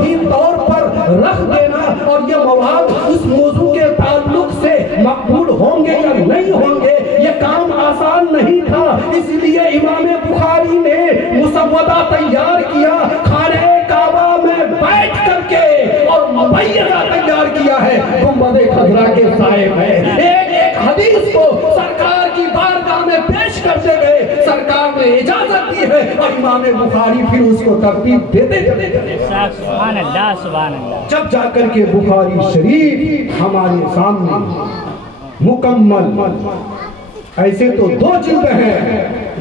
صحیح طور پر رکھ دینا اور یہ مواد اس موضوع کے تعلق سے مقبول ہوں گے یا نہیں ہوں گے، یہ کام آسان نہیں تھا۔ اس لیے امام بخاری نے مسودہ تیار کیا، خانہ کعبہ میں بیٹھ کر کے، اور مبینہ تیار کیا ہے گنبد خضرا کے سائے میں۔ ایک ایک حدیث کو سرکار کی بارگاہ میں پیش کرتے گئے، سرکار نے اجازت دی ہے اور امام بخاری پھر اس کو ترتیب دیتے چلے گئے۔ سبحان اللہ سبحان اللہ۔ جب جا کر کے بخاری شریف ہمارے سامنے مکمل، ایسے تو 2 جلد ہیں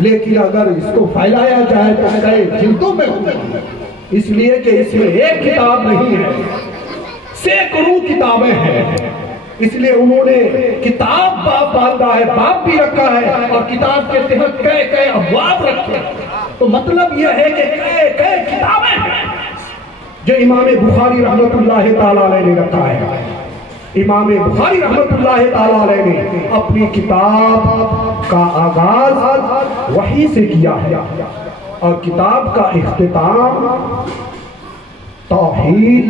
لیکن اگر اس کو پھیلایا جائے تو کئی جلدوں میں ہوگا، اس لیے کہ اس میں ایک کتاب نہیں ہے، سینکڑوں کتابیں ہیں۔ اس لیے انہوں نے کتاب باب باندھا ہے، باب بھی رکھا ہے، اور کتاب کے تحت کئی ابواب رکھے ہیں۔ تو مطلب یہ ہے کہ کئی کتابیں ہیں جو امام بخاری رحمت اللہ تعالیٰ علیہ نے رکھا ہے۔ امام بخاری رحمت اللہ تعالیٰ علیہ نے اپنی کتاب کا آغاز وحی سے کیا ہے، اور کتاب کا اختتام توحید،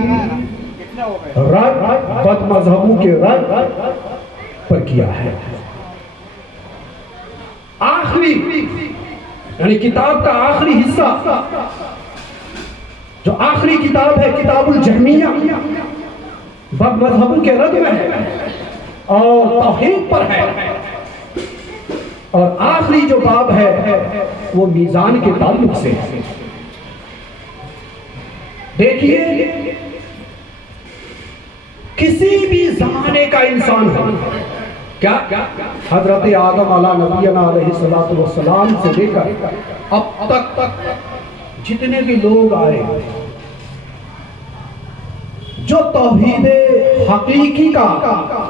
رد، بد مذہبوں کے رد پر کیا ہے۔ آخری یعنی کتاب کا آخری حصہ جو آخری کتاب ہے کتاب الجہمیہ، بد مذہبوں کے رد میں ہے اور توحید پر ہے، اور آخری جو باب ہے وہ میزان کے تعلق سے ہے۔ دیکھیے کسی بھی زمانے کا انسان ہو، کیا حضرت آدم علیہ نبینا علیہ السلام سے لے کر اب تک جتنے بھی لوگ آئے جو توحید حقیقی کا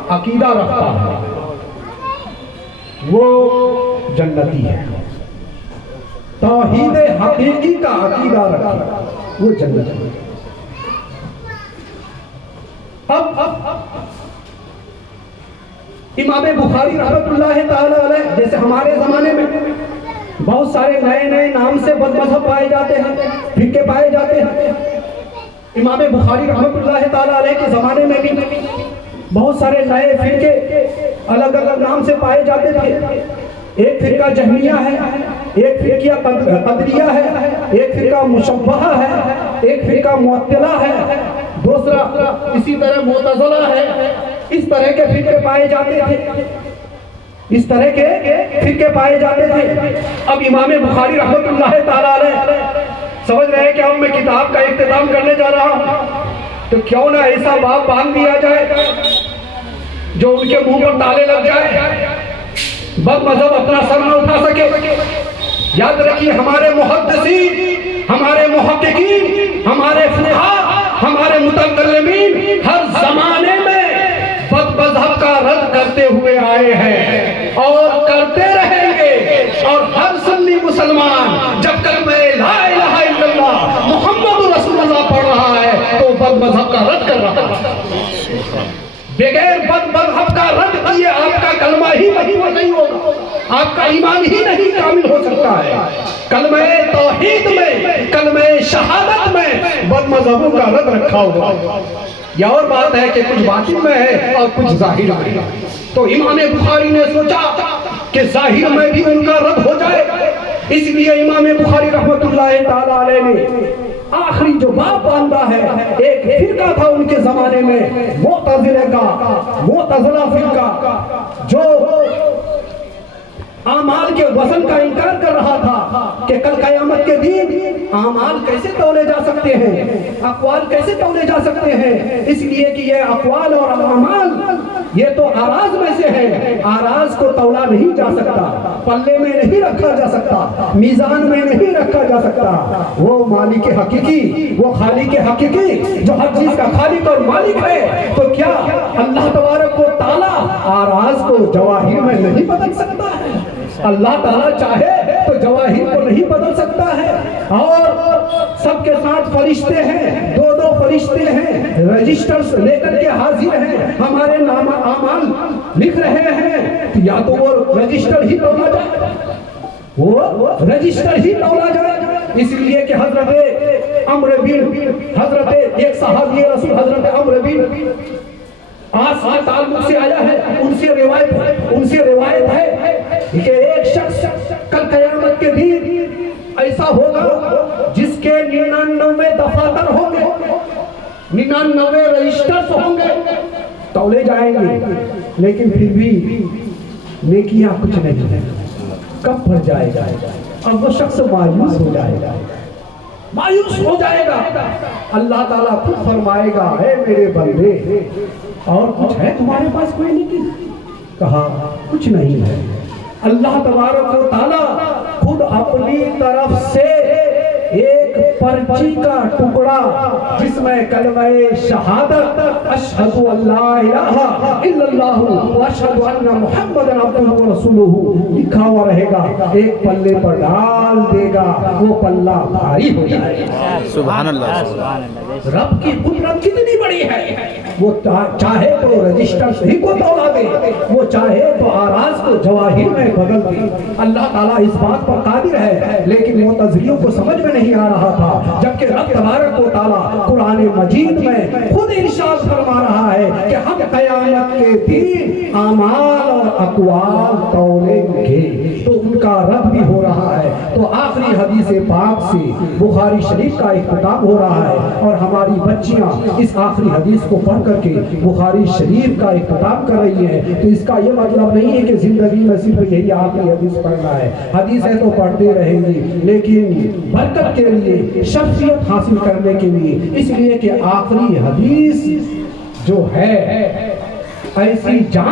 عقیدہ رکھتا ہے وہ جنتی ہے، توحید حقیقی کا عقیدہ رکھتا ہے وہ جنتی ہے۔ اب امام بخاری رحمت اللہ تعالی علیہ، جیسے ہمارے زمانے میں بہت سارے نئے نام سے بد مذہب پائے جاتے ہیں، فرقے پائے جاتے ہیں، امام بخاری رحمت اللہ تعالی علیہ کے زمانے میں بھی بہت سارے نئے فرقے الگ الگ نام سے پائے جاتے تھے۔ ایک فرقہ جہمیہ ہے، ایک فرقہ قدریہ ہے، ایک فرقہ مشبہہ ہے، ایک فرقہ معطلہ ہے، دوسرا اسی طرح معتزلہ ہے۔ اس طرح کے فرقے پائے جاتے تھے، اس طرح کے فرقے پائے جاتے تھے۔ اب امام بخاری رحمت اللہ تعالی علیہ سمجھ رہے ہیں کہ اب میں کتاب کا اختتام کرنے جا رہا ہوں، تو کیوں نہ ایسا باب باندھ دیا جائے جو ان کے منہ پر تالے لگ جائے، بد مذہب اپنا سر نہ اٹھا سکے۔ یاد رکھیے ہمارے محدثین، ہمارے محققین، ہمارے فقہاء، ہمارے متکلمین ہر زمانے میں بد مذہب کا رد کرتے ہوئے آئے ہیں اور کرتے رہیں گے، اور ہر سنی مسلمان جب کلمہ لا الہ الا اللہ محمد رسول اللہ پڑھ رہا ہے تو بد مذہب کا رد کر رہا ہے۔ بغیر بد مذہب کا رد کیے آپ کا کلمہ ہی نہیں ہوگا، آپ کا ایمان ہی نہیں کامل ہو سکتا ہے۔ کلمہ توحید میں، کلمہ شہادت میں بد مذہبوں کا رد رکھا ہوا۔ یہ اور بات ہے کہ کچھ باطن میں ہے اور کچھ ظاہر میں ہے، تو امام بخاری نے سوچا کہ ظاہر میں بھی ان کا رد ہو جائے، اس لیے امام بخاری رحمت اللہ تعالی علیہ نے آخری جو باب باندھا ہے، ایک فرقہ تھا ان کے زمانے میں معتزلہ فرقہ، جو اعمال کے وزن کا انکار کر رہا تھا کہ کل قیامت کے دن اعمال کیسے تولے جا سکتے ہیں، اقوال کیسے تولے جا سکتے ہیں، اس لیے کہ یہ اقوال اور اعمال یہ تو آراز میں سے ہے، آراز کو تولا نہیں جا سکتا، پلے میں نہیں رکھا جا سکتا، میزان میں نہیں رکھا جا سکتا۔ وہ مالک حقیقی، وہ خالق حقیقی جو ہر چیز کا خالق اور مالک ہے، تو کیا اللہ تبارک و تعالی آراز کو جواہر میں نہیں بدل سکتا ہے؟ اللہ تعالیٰ چاہے تو جواہر کو نہیں بدل سکتا ہے۔ اور سب کے ساتھ فرشتے ہیں، دو فرشتے ہیں، رجسٹر لے کر کے حاضر ہیں، ہمارے اعمال لکھ رہے ہیں، یا تو وہ رجسٹر ہی تولا جائے، وہ رجسٹر ہی تولا جائے، اس لیے کہ حضرت عمرو بن حضرت ایک صحابی رسول حضرت عمرو بن آسان تعلق سے آیا ہے، ان سے روایت ہے کہ ایک شخص کل قیامت کے دن ایسا ہوگا جس کے 99 دفاتر ہوں گے، 99 رجسٹرز ہوں گے، تولے جائیں گے، لیکن پھر بھی نیکیاں کچھ نہیں ہیں۔ کب بھر جائے گا؟ اب وہ شخص مایوس ہو جائے گا، مایوس ہو جائے گا۔ اللہ تعالیٰ خود فرمائے گا اے میرے بندے اور کچھ ہے تمہارے پاس کوئی نہیں؟ کہا کچھ نہیں ہے۔ اللہ تبارک و تعالیٰ خود اپنی طرف سے ایک پرچی کا ٹکڑا جس میں کلمہ شہادت اشہد ان لا الہ الا اللہ واشہد ان محمد عبدہ ورسولہ لکھا ہوا رہے گا، ایک پلے پر ڈال دے گا، وہ پلہ بھاری ہو جائے گا۔ سبحان اللہ سبحان اللہ۔ رب کی قدرت کتنی بڑی ہے، وہ چاہے تو رجسٹر ہی کو تولا دے، وہ چاہے تو آراز کو جواہر میں بدل دے۔ اللہ تعالیٰ اس بات پر قادر ہے، لیکن معتزلیوں کو سمجھ میں نہیں آ رہا تھا، جبکہ رب تبارک و تعالیٰ قرآن مجید میں خود ارشاد فرما رہا ہے کہ ہم قیامت کے دن اعمال اور اقوال تولیں گے، تو ان کا رب بھی ہو رہا ہے۔ تو آخری حدیث پاک سے بخاری شریف کا اختتام ہو رہا ہے، اور ہماری بچیاں اس آخری حدیث کو پڑھ کر کے بخاری شریف کا اختتام کر رہی ہیں۔ تو اس کا یہ مطلب نہیں ہے کہ زندگی میں صرف یہی آخری حدیث پڑھنا ہے، حدیثیں تو پڑھتے رہیں گی، لیکن برکت کے لیے، شخصیت حاصل کرنے کے لیے، اس لیے کہ آخری حدیث جو ہے ایسی جان